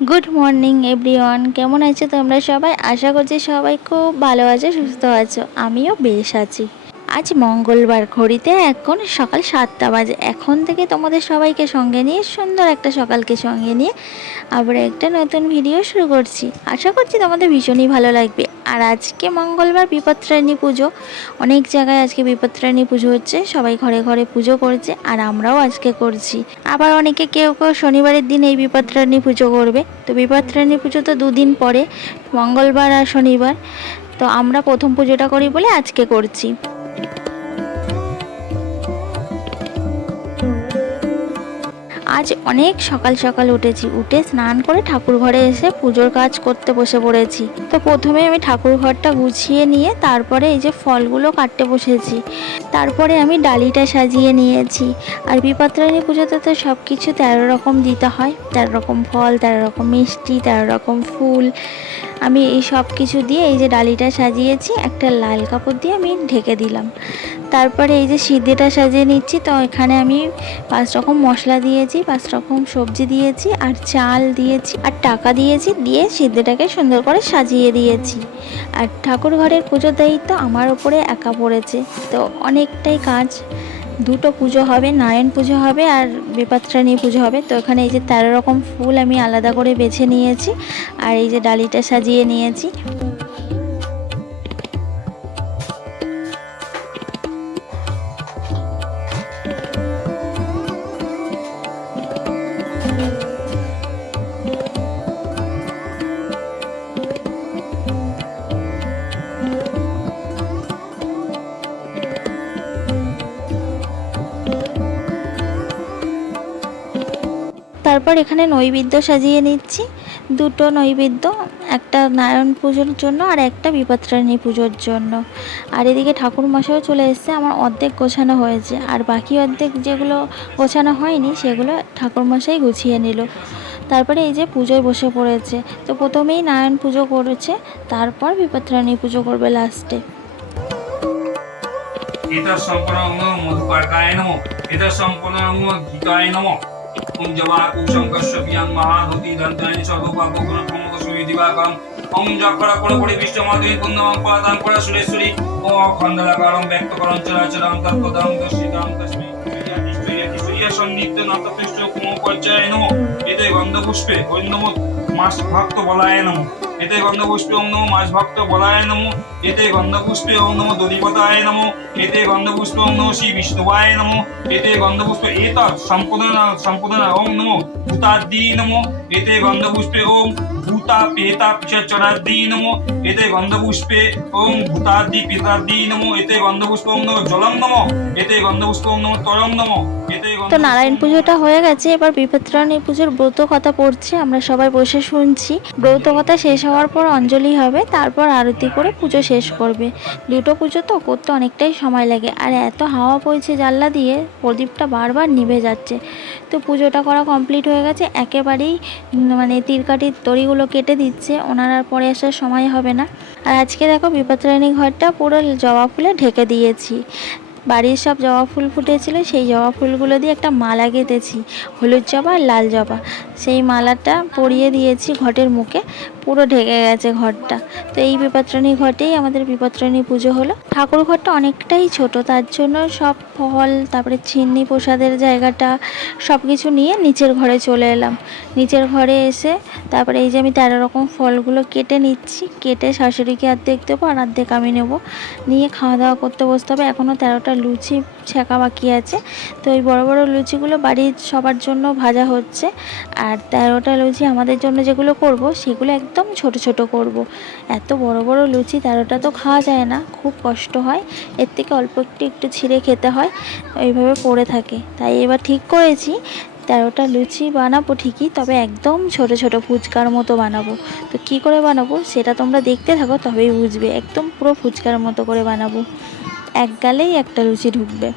Good morning everyone কেমন আছো তোমরা সবাই? আশা করছি সবাই খুব ভালো আছো, সুস্থ আছো। আমিও বেশ আছি। আজ মঙ্গলবার ঘড়িতে এখন সকাল সাতটা বাজে। এখন থেকে তোমাদের সবাইকে সঙ্গে নিয়ে, সুন্দর একটা সকালকে সঙ্গে নিয়ে আবার একটা নতুন ভিডিও শুরু করছি। আশা করছি তোমাদের ভীষণই ভালো লাগবে। আর আজকে মঙ্গলবার বিপত্রায়ণী পুজো। অনেক জায়গায় আজকে বিপত্রায়ণী পুজো হচ্ছে। সবাই ঘরে ঘরে পুজো করছে আর আমরাও আজকে করছি। আবার অনেকে কেউ কেউ শনিবারের দিন এই বিপত্রায়ণী পুজো করবে। তো বিপত্রায়ণী পুজো তো দুদিন পরে, মঙ্গলবার আর শনিবার। তো আমরা প্রথম পুজোটা করি বলে আজকে করছি। আজ অনেক সকাল সকাল উঠেছি। উঠে স্নান করে ঠাকুর ঘরে এসে পুজোর কাজ করতে বসে পড়েছি। তো প্রথমে আমি ঠাকুর ঘরটা গুছিয়ে নিয়ে তারপরে এই যে ফলগুলো কাটতে বসেছি। তারপরে আমি ডালিটা সাজিয়ে নিয়েছি। আর বিপত্রায়ণী পুজোতে তো সব কিছু তেরো রকম দিতে হয়। তেরো রকম ফল, তেরো রকম মিষ্টি, তেরো রকম ফুল আমি এই সব কিছু দিয়ে এই যে ডালিটা সাজিয়েছি, একটা লাল কাপড় দিয়ে আমি ঢেকে দিলাম। তারপরে এই যে সিদ্ধেটা সাজিয়ে নিচ্ছি, তো এখানে আমি পাঁচ রকম মশলা দিয়েছি, পাঁচ রকম সবজি দিয়েছি, আর চাল দিয়েছি, আর টাকা দিয়েছি, দিয়ে সিদ্ধেটাকে সুন্দর করে সাজিয়ে দিয়েছি। আর ঠাকুর ঘরের পুজোর দায়িত্ব আমার ওপরে একা পড়েছে, তো অনেকটাই কাজ দুটো পুজো হবে, নারায়ণ পুজো হবে আর বিপাত্রাণী পুজো হবে। তো এখানে এই যে তেরো রকম ফুল আমি আলাদা করে বেছে নিয়েছি আর এই যে ডালিটা সাজিয়ে নিয়েছি। তারপর এখানে নৈবেদ্য সাজিয়ে নিচ্ছি। দুটো নৈবেদ্য, একটা নারায়ণ পুজোর জন্য আর একটা বিপত্রাণী পুজোর জন্য। আর এদিকে ঠাকুর মশাইও চলে এসেছে, আমার অর্ধেক গোছানো হয়েছে। আর বাকি অর্ধেক যেগুলো গোছানো হয়নি, সেগুলো ঠাকুর মশাই গুছিয়ে নিল। তারপরে এই যে পুজোয় বসে পড়েছে। তো প্রথমেই নারায়ণ পুজো করেছে, তারপর বিপত্রাণী পুজো করবে লাস্টে। এতৎ সম্পূর্ণ মধুপার্কায় নমো। এতৎ সম্পূর্ণ গীতায় নমো। কুঞ্জবা কুশঙ্কস্য বিয়াং মহাধুতি দন্তানি সর্বপাপ গুণ প্রমোদ সুবি দিবাকরম। ওম জক্ষর কোণ পরিবিষ্ট মাধুরী পুণ্যম পদান পর সুরেশ্বরী। ও চরাচরম তস্মৈ। সন্নিহিত নতপৃষ্ঠ কুম পর্যায়ে নম। এতে গন্ধপুষ্পে নমো মাস ভক্ত বলায় নমো। এতে গন্ধপুষ্পে ওম নমো মাস ভক্ত বলায় নমো, এতে গন্ধপুষ্পে ওম নমো দধিপতায় নমো, এতে গন্ধপুষ্পে ওম নমো শ্রী বিষ্ণুবায় নমো, এতে গন্ধপুষ্পে এতৎ সম্পূর্ণ সম্পূর্ণ ওম নমো ভূতাদ্দি নমো, এতে গন্ধপুষ্পে ওম ভূতা পেতা চরাদ্দি নমো, এতে গন্ধপুষ্পে ওম ভূতাদ্দি পেতাদ্দি নমো, এতে গন্ধপুষ্পে ওম নমো জলম নমো, এতে গন্ধপুষ্পে ওম নমো তরম নমো। এতে তো নারায়ণ পুজোটা হয়ে গেছে, এবার বিপত্রাণী পুজোর ব্রত কথা পড়ছে, আমরা সবাই বসে শুনছি। ব্রত কথা শেষ হওয়ার পর অঞ্জলি হবে, তারপর আরতি করে পুজো শেষ করবে। দুটো পুজো তো করতে অনেকটাই সময় লাগে, আর এত হাওয়া বইছে জানলা দিয়ে, প্রদীপটা বারবার নিভে যাচ্ছে। তো পুজোটা করা কমপ্লিট হয়ে গেছে, একেবারেই মানে তিরকাটির দড়িগুলো কেটে দিচ্ছে, ওনার আর পরে আসার সময় হবে না। আর আজকে দেখো বিপত্রায়ণী ঘরটা পুরো জবা ফুলে ঢেকে দিয়েছি। বাড়ির সব জবা ফুল ফুটেছিল, সেই জবা ফুলগুলো দিয়ে একটা মালা গেঁথেছি, হলুদ জবা আর লাল জবা। সেই মালাটা পরিয়ে দিয়েছি ঘটের মুখে পুরো ঢেকে গেছে ঘরটা। তো এই বিপত্রাণী ঘটেই আমাদের বিপত্রাণী পুজো হলো। ঠাকুর ঘরটা অনেকটাই ছোট, তার জন্য সব ফল, তারপরে চিন্নি প্রসাদের জায়গাটা সব কিছু নিয়ে নিচের ঘরে চলে এলাম। নিচের ঘরে এসে তারপরে এই যে আমি তেরো রকম ফলগুলো কেটে নিচ্ছি, কেটে শাশুড়িকে অর্ধেক দেবো আর অর্ধেক আমি নেব। নিয়ে খাওয়া দাওয়া করতে বসতে হবে এখনও তেরোটা লুচি ছেঁকা বাকি আছে। তো ওই বড় বড় লুচিগুলো বাড়ির সবার জন্য ভাজা হচ্ছে। আর তেরোটা লুচি আমাদের জন্য যেগুলো করব, সেগুলো একদম ছোট ছোট করব। এত বড় বড় লুচি তেরোটা তো খাওয়া যায় না, খুব কষ্ট হয়। এর থেকে অল্প একটু একটু ছিঁড়ে খেতে হয়, এইভাবে পড়ে থাকে। তাই এবার ঠিক করেছি, তেরোটা লুচি বানাবো ঠিকই, তবে একদম ছোট ছোট ফুচকার মতো বানাবো। তো কি করে বানাবো সেটা তোমরা দেখতে থাকো, তবেই বুঝবে, একদম পুরো ফুচকার মতো করে বানাবো। এক গালেই একটা লুচি ঢুকবে,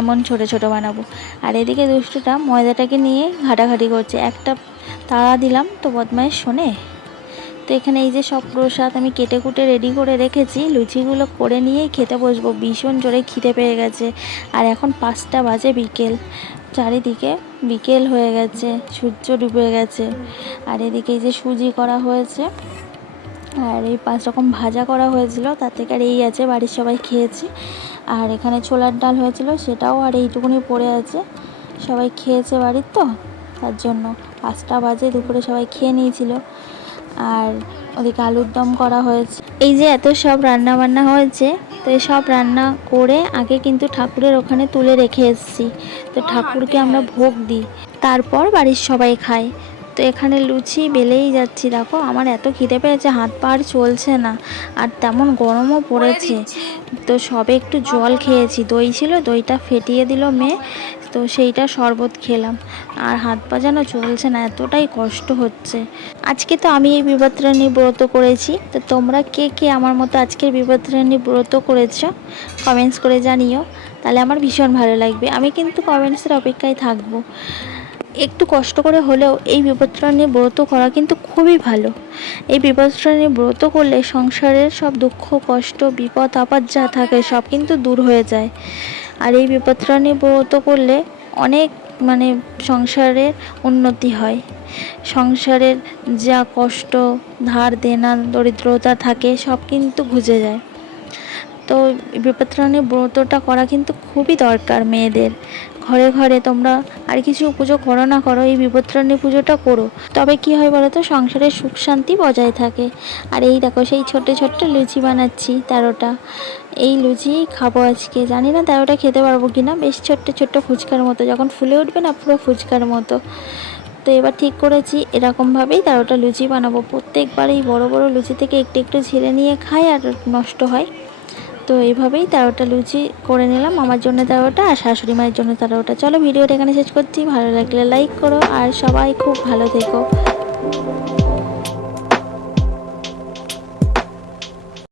এমন ছোট ছোট বানাবো। আর এদিকে দুষ্টুটা ময়দাটাকে নিয়ে ঘাটাঘাটি করছে। একটা তাড়া দিলাম, তো বদমাইশ শোনে? তো এখানে এই যে সব প্রসাদ আমি কেটে কুটে রেডি করে রেখেছি, লুচিগুলো করে নিয়েই খেতে বসবো। ভীষণ জোরে খিদে পেয়ে গেছে। আর এখন পাঁচটা বাজে বিকেল। চারিদিকে বিকেল হয়ে গেছে, সূর্য ডুবে গেছে। আর এদিকে এই যে সুজি করা হয়েছে, আর এই পাঁচ রকম ভাজা করা হয়েছিল, তার থেকে আর এই আছে বাড়ির সবাই খেয়েছি। আর এখানে ছোলার ডাল হয়েছিল, সেটাও আর এইটুকুনি পড়ে আছে। সবাই খেয়েছে বাড়ির তো, তার জন্য। পাঁচটা বাজে, দুপুরে সবাই খেয়ে নিয়েছিল। আর ওদিকে আলুর দম করা হয়েছে। এই যে এত সব রান্না বান্না হয়েছে, তো সব রান্না করে আগে কিন্তু ঠাকুরের ওখানে তুলে রেখে এসেছি। তো ঠাকুরকে আমরা ভোগ দিই, তারপর বাড়ির সবাই খায়। তো এখানে লুচি বেলেই যাচ্ছি দেখো। আমার এত খিদে পেয়েছে হাত পা আর চলছে না। আর তেমন গরমও পড়েছে। তো সবে একটু জল খেয়েছি। দই ছিল দইটা ফেটিয়ে দিল মেয়ে। তো সেইটা শরবত খেলাম। আর হাত পা যেন চলছে না এতটাই কষ্ট হচ্ছে। আজকে তো আমি এই বিপত্রাণী ব্রত করেছি। তো তোমরা কে কে আমার মতো আজকের বিপত্রাণী ব্রত করেছ কমেন্টস করে জানিও। তাহলে আমার ভীষণ ভালো লাগবে। আমি কিন্তু কমেন্টসের অপেক্ষায় থাকব। একটু কষ্ট করে হলেও এই বিপত্রাণী ব্রত করা কিন্তু খুবই ভালো। এই বিপত্রাণী ব্রত করলে সংসারের সব দুঃখ, কষ্ট, বিপদ, আপদ যা থাকে সব কিন্তু দূর হয়ে যায়। আর এই বিপত্রাণী ব্রত করলে অনেক মানে সংসারের উন্নতি হয়। সংসারের যা কষ্ট, ধার দেনা দরিদ্রতা থাকে সব কিন্তু ঘুচে যায়। তো বিপত্রাণী ব্রতটা করা কিন্তু খুবই দরকার মেয়েদের। ঘরে ঘরে তোমরা আর কিছু পুজো করো না, করো, এই বিপত্রাণী পুজোটা করো। তবে কি হয় বলো তো সংসারের সুখ শান্তি বজায় থাকে। আর এই দেখো, সেই ছোট্ট ছোট্ট লুচি বানাচ্ছি তেরোটা। এই লুচি খাব আজকে। জানি না তেরোটা খেতে পারব কি না বেশ ছোট্ট ছোট্ট ফুচকার মতো। যখন ফুলে উঠবে না, পুরো ফুচকার মতো। তো এবার ঠিক করেছি, এরকমভাবেই তেরোটা লুচি বানাবো। প্রত্যেকবার এই বড় বড় লুচি থেকে একটু একটু ছিঁড়ে নিয়ে খাই আর নষ্ট হয়। তো এইভাবেই তেরোটা লুচি করে নিলাম। আমার জন্য তেরোটা আর শাশুড়ি মায়ের জন্য তেরোটা। চলো ভিডিওটা এখানে শেষ করছি। ভালো লাগলে লাইক করো আর সবাই খুব ভালো থেকো।